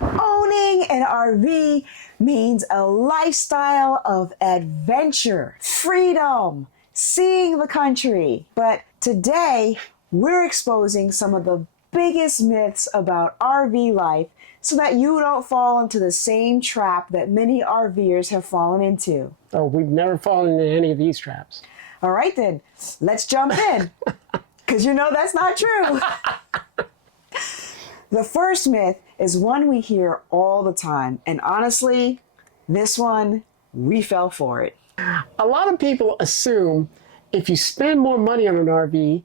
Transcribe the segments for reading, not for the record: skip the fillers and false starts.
Owning an RV means a lifestyle of adventure, freedom, seeing the country. But today, we're exposing some of the biggest myths about RV life so that you don't fall into the same trap that many RVers have fallen into. Oh, we've never fallen into any of these traps. All right then, let's jump in, because you know that's not true. The first myth is one we hear all the time, and honestly, this one, we fell for it. A lot of people assume if you spend more money on an RV,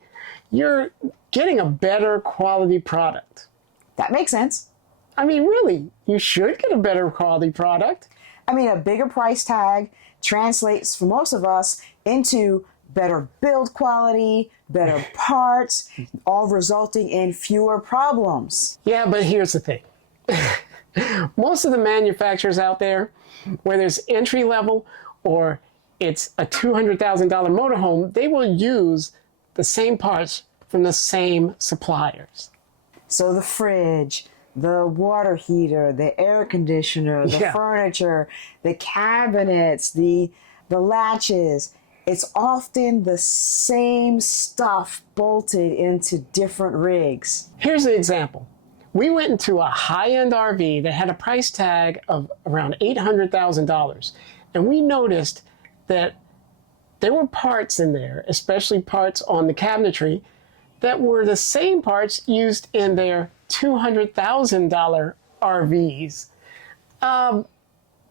you're getting a better quality product. That makes sense. I mean, really, you should get a better quality product. I mean, a bigger price tag translates for most of us into better build quality, better parts, all resulting in fewer problems. Yeah, but here's the thing. Most of the manufacturers out there, whether it's entry level or it's a $200,000 motorhome, they will use the same parts from the same suppliers. So the fridge, the water heater, the air conditioner, the furniture, the cabinets, the latches, it's often the same stuff bolted into different rigs. Here's an example. We went into a high-end RV that had a price tag of around $800,000, and we noticed that there were parts in there, especially parts on the cabinetry, that were the same parts used in their $200,000 RVs.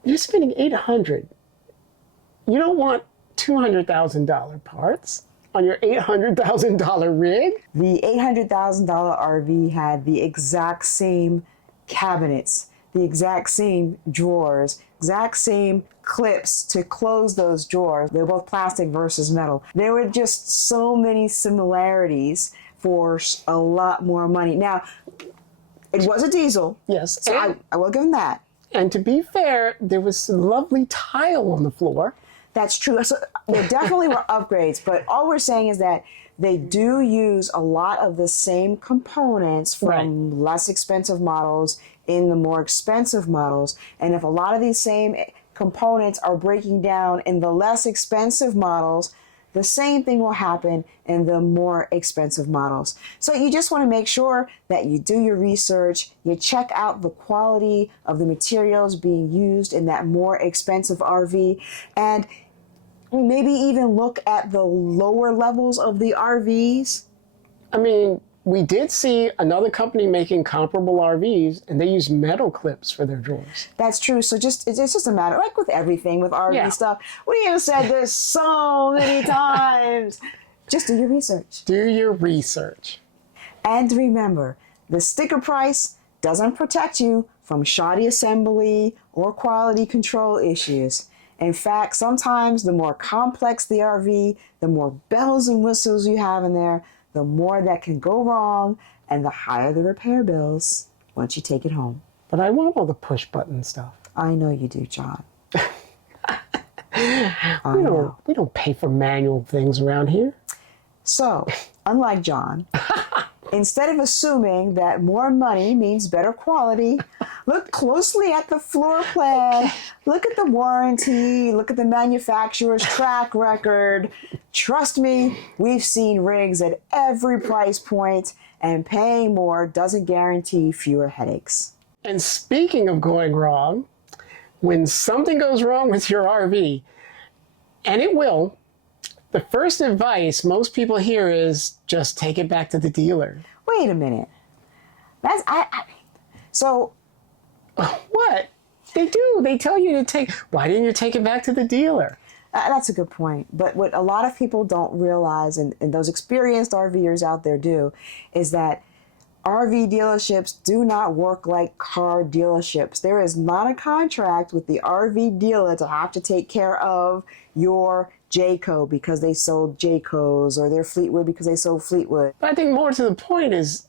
You're spending $800,000. You don't want $200,000 parts on your $800,000 rig? The $800,000 RV had the exact same cabinets, the exact same drawers, exact same clips to close those drawers. They're both plastic versus metal. There were just so many similarities for a lot more money. Now, it was a diesel. Yes. So I will give them that. And to be fair, there was some lovely tile on the floor. That's true. So there definitely were upgrades, but all we're saying is that they do use a lot of the same components from less expensive models in the more expensive models. And if a lot of these same components are breaking down in the less expensive models, the same thing will happen in the more expensive models. So you just want to make sure that you do your research, you check out the quality of the materials being used in that more expensive RV, and maybe even look at the lower levels of the RVs. I mean, we did see another company making comparable RVs, and they use metal clips for their drawers. That's true. So it's just a matter, like with everything, with RV stuff. We have said this so many times. Just do your research. Do your research. And remember, the sticker price doesn't protect you from shoddy assembly or quality control issues. In fact, sometimes the more complex the RV, the more bells and whistles you have in there, the more that can go wrong and the higher the repair bills once you take it home. But I want all the push button stuff. I know you do, John. We don't pay for manual things around here. So, unlike John, instead of assuming that more money means better quality, look closely at the floor plan, look at the warranty, look at the manufacturer's track record. Trust me, we've seen rigs at every price point, and paying more doesn't guarantee fewer headaches. And speaking of going wrong, when something goes wrong with your RV, and it will, the first advice most people hear is just take it back to the dealer. Wait a minute. So what? They do. They tell you to take. Why didn't you take it back to the dealer? That's a good point. But what a lot of people don't realize, and those experienced RVers out there do, is that RV dealerships do not work like car dealerships. There is not a contract with the RV dealer to have to take care of your Jayco because they sold Jaycos, or their Fleetwood because they sold Fleetwood. But I think more to the point is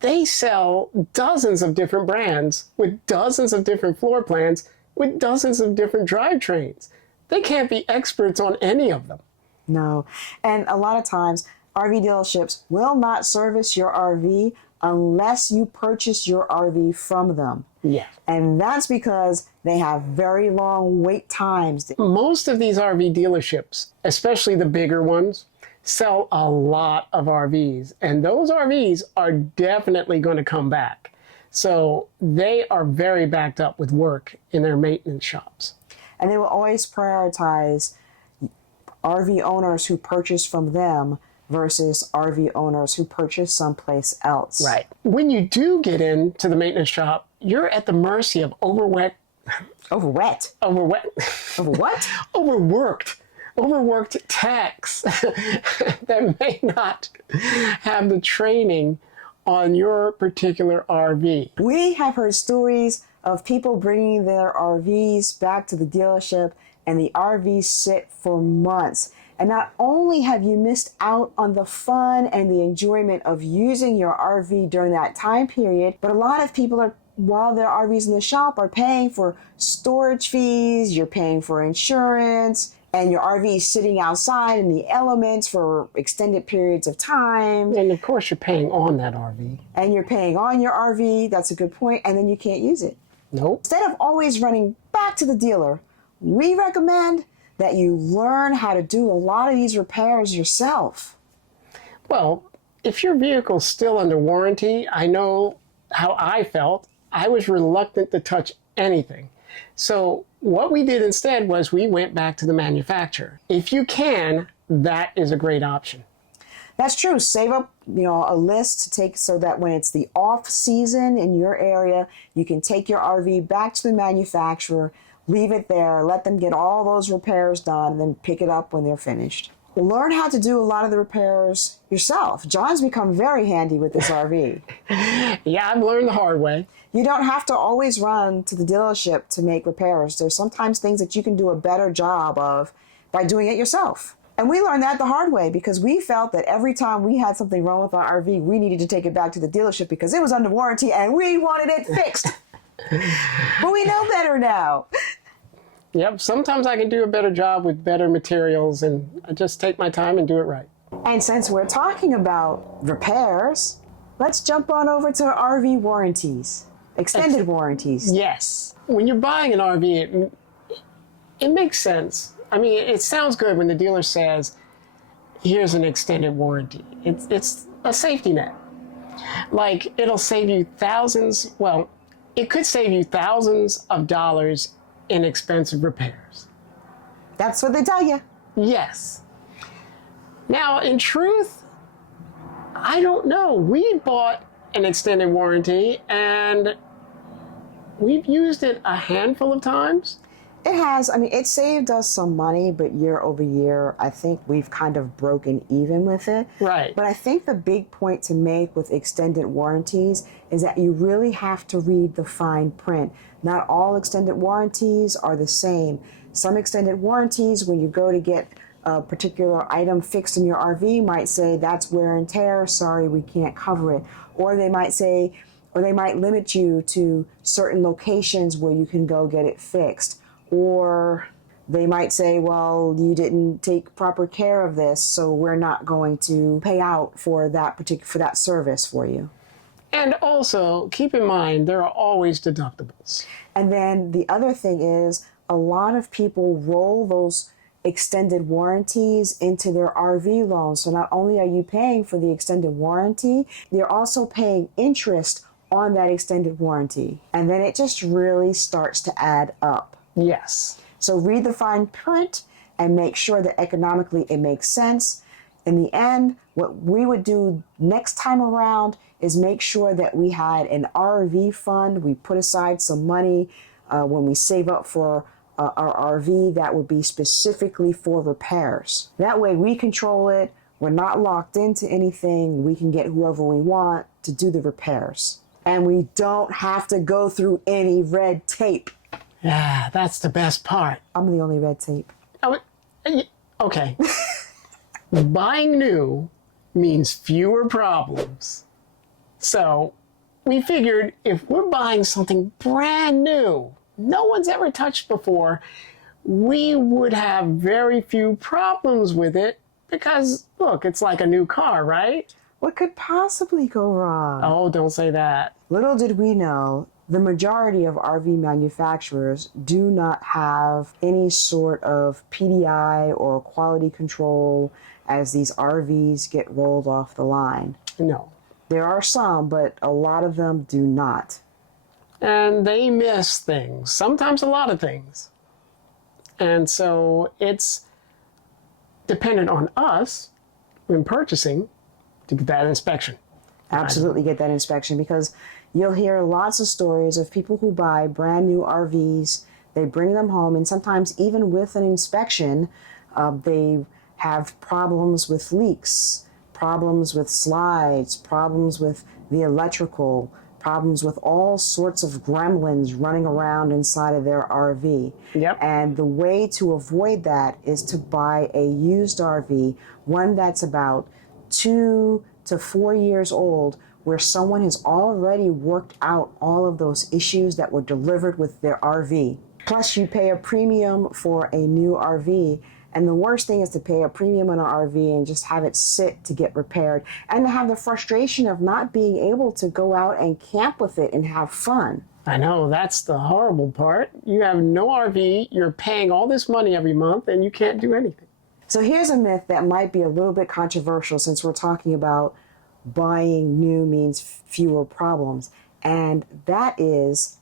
they sell dozens of different brands with dozens of different floor plans with dozens of different drivetrains. They can't be experts on any of them. No. And a lot of times, RV dealerships will not service your RV unless you purchase your RV from them. Yeah. And that's because they have very long wait times. Most of these RV dealerships, especially the bigger ones, sell a lot of RVs. And those RVs are definitely going to come back. So they are very backed up with work in their maintenance shops. And they will always prioritize RV owners who purchase from them versus RV owners who purchase someplace else. Right. When you do get into the maintenance shop, you're at the mercy of overwet. Overwet. Over what? Overworked techs that may not have the training on your particular RV. We have heard stories of people bringing their RVs back to the dealership and the RVs sit for months. And not only have you missed out on the fun and the enjoyment of using your RV during that time period, but a lot of people are, while their RVs in the shop, are paying for storage fees, you're paying for insurance, and your RV is sitting outside in the elements for extended periods of time. And of course you're paying on that RV. And you're paying on your RV, that's a good point, and then you can't use it. Nope. Instead of always running back to the dealer, we recommend that you learn how to do a lot of these repairs yourself. Well, if your vehicle's still under warranty, I know how I felt. I was reluctant to touch anything. So what we did instead was we went back to the manufacturer. If you can, that is a great option. That's true. Save up, a list to take so that when it's the off season in your area, you can take your RV back to the manufacturer, leave it there, let them get all those repairs done, and then pick it up when they're finished. Learn how to do a lot of the repairs yourself. John's become very handy with this RV. Yeah, I've learned the hard way. You don't have to always run to the dealership to make repairs. There's sometimes things that you can do a better job of by doing it yourself. And we learned that the hard way because we felt that every time we had something wrong with our RV, we needed to take it back to the dealership because it was under warranty and we wanted it fixed. But we know better now. Yep, sometimes I can do a better job with better materials and I just take my time and do it right. And since we're talking about repairs, let's jump on over to RV warranties, extended warranties. Yes. When you're buying an RV, it makes sense. I mean, it sounds good when the dealer says, here's an extended warranty. It's a safety net. Like, it'll save you it could save you thousands of dollars in expensive repairs. That's what they tell you. Yes. Now, in truth, I don't know. We bought an extended warranty and we've used it a handful of times. It has. I mean, it saved us some money, but year over year, I think we've kind of broken even with it. Right. But I think the big point to make with extended warranties is that you really have to read the fine print. Not all extended warranties are the same. Some extended warranties, when you go to get a particular item fixed in your RV, might say that's wear and tear, sorry, we can't cover it. Or they might say, or they might limit you to certain locations where you can go get it fixed. Or they might say, well, you didn't take proper care of this, so we're not going to pay out for that service for you. And also, keep in mind, there are always deductibles. And then the other thing is, a lot of people roll those extended warranties into their RV loan. So not only are you paying for the extended warranty, you're also paying interest on that extended warranty. And then it just really starts to add up. Yes. So read the fine print and make sure that economically it makes sense. In the end, what we would do next time around is make sure that we had an RV fund. We put aside some money when we save up for our RV that would be specifically for repairs. That way we control it. We're not locked into anything. We can get whoever we want to do the repairs. And we don't have to go through any red tape. Yeah, that's the best part. I'm the only red tape. Oh, okay. Buying new means fewer problems. So we figured if we're buying something brand new, no one's ever touched before, we would have very few problems with it because, look, it's like a new car, right? What could possibly go wrong? Oh, don't say that. Little did we know, the majority of RV manufacturers do not have any sort of PDI or quality control as these RVs get rolled off the line. No. There are some, but a lot of them do not. And they miss things, sometimes a lot of things. And so it's dependent on us when purchasing to get that inspection. Absolutely get that inspection, because you'll hear lots of stories of people who buy brand new RVs, they bring them home, and sometimes even with an inspection, they have problems with leaks, problems with slides, problems with the electrical, problems with all sorts of gremlins running around inside of their RV. Yep. And the way to avoid that is to buy a used RV, one that's about 2 to 4 years old, where someone has already worked out all of those issues that were delivered with their RV. Plus, you pay a premium for a new RV. And the worst thing is to pay a premium on an RV and just have it sit to get repaired, and to have the frustration of not being able to go out and camp with it and have fun. I know, that's the horrible part. You have no RV, you're paying all this money every month, and you can't do anything. So here's a myth that might be a little bit controversial, since we're talking about buying new means fewer problems. And that is,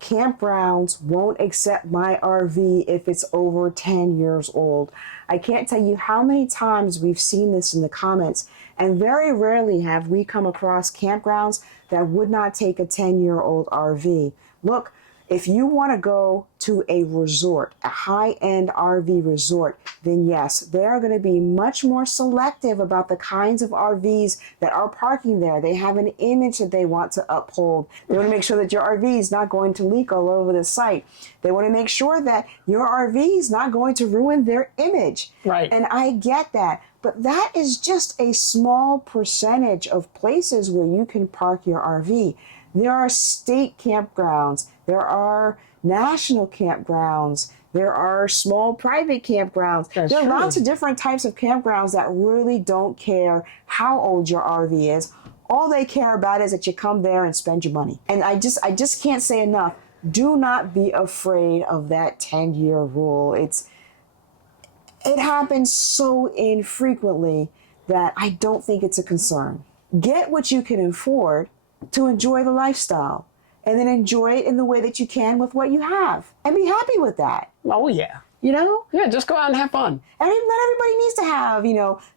campgrounds won't accept my RV if it's over 10 years old. I can't tell you how many times we've seen this in the comments, and very rarely have we come across campgrounds that would not take a 10-year-old RV. Look, if you want to go to a resort, a high-end RV resort, then yes, they are going to be much more selective about the kinds of RVs that are parking there. They have an image that they want to uphold. They want to make sure that your RV is not going to leak all over the site. They want to make sure that your RV is not going to ruin their image. Right. And I get that. But that is just a small percentage of places where you can park your RV. There are state campgrounds, there are national campgrounds, there are small private campgrounds. That's there are true. lots of different types of campgrounds that really don't care how old your RV is. All they care about is that you come there and spend your money. And I just can't say enough. Do not be afraid of that 10-year rule. It happens so infrequently that I don't think it's a concern. Get what you can afford to enjoy the lifestyle, and then enjoy it in the way that you can with what you have, and be happy with that. Oh, yeah. You know? Yeah, just go out and have fun. Not everybody needs to have,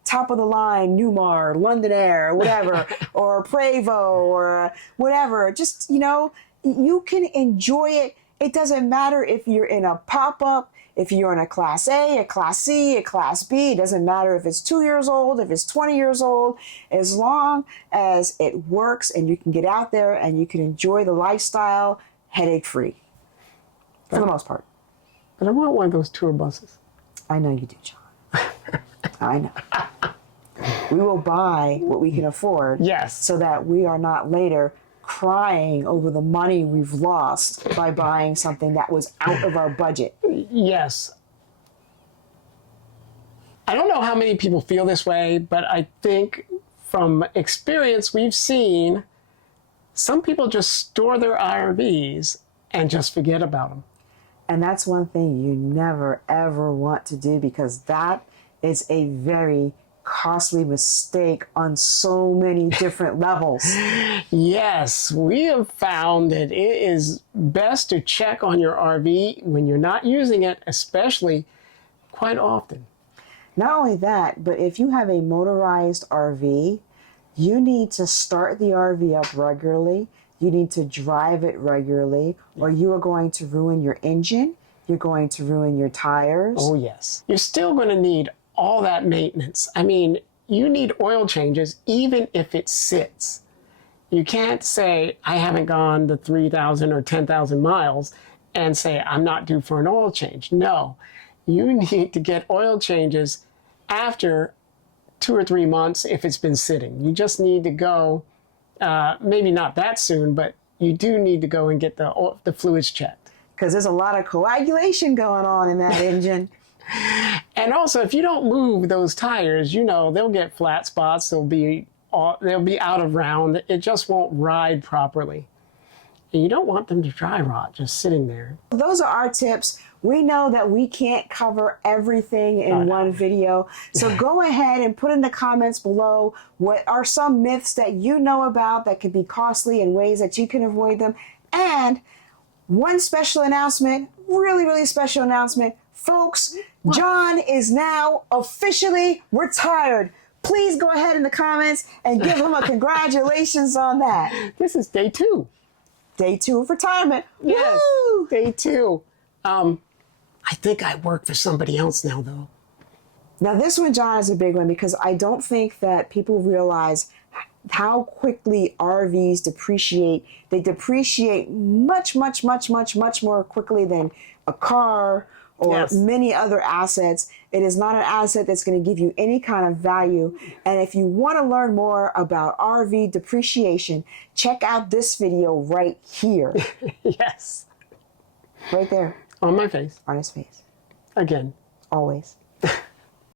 top of the line Newmar, London Air, whatever, or Prevost, or whatever. Just, you can enjoy it. It doesn't matter if you're in a pop-up, if you're in a Class A, a Class C, a Class B. It doesn't matter if it's 2 years old, if it's 20 years old, as long as it works and you can get out there and you can enjoy the lifestyle headache-free, for the most part. But I want one of those tour buses. I know you do, John. I know. We will buy what we can afford, Yes. so that we are not later crying over the money we've lost by buying something that was out of our budget. Yes. I don't know how many people feel this way, but I think from experience we've seen some people just store their RVs and just forget about them. And that's one thing you never, ever want to do, because that is a very costly mistake on so many different levels. Yes, we have found that it is best to check on your RV when you're not using it, especially quite often. Not only that, but if you have a motorized RV, you need to start the RV up regularly. You need to drive it regularly, or you are going to ruin your engine. You're going to ruin your tires. Oh, yes. You're still going to need all that maintenance. I mean, you need oil changes even if it sits. You can't say, I haven't gone the 3,000 or 10,000 miles and say, I'm not due for an oil change. No, you need to get oil changes after 2 or 3 months if it's been sitting. You just need to go, maybe not that soon, but you do need to go and get the fluids checked. Because there's a lot of coagulation going on in that engine. And also, if you don't move those tires, they'll get flat spots. They'll be they'll be out of round. It just won't ride properly. And you don't want them to dry rot just sitting there. Those are our tips. We know that we can't cover everything in one video. So go ahead and put in the comments below what are some myths that you know about that could be costly and ways that you can avoid them. And one special announcement, really special announcement. Folks, John is now officially retired. Please go ahead in the comments and give him a congratulations on that. This is day 2. Day 2 of retirement. Yes, Woo! day 2. I think I work for somebody else now, though. Now, this one, John, is a big one because I don't think that people realize how quickly RVs depreciate. They depreciate much more quickly than a car or many other assets. It is not an asset that's going to give you any kind of value. And if you want to learn more about RV depreciation, check out this video right here. Yes. Right there. On my face. On his face. Again. Always.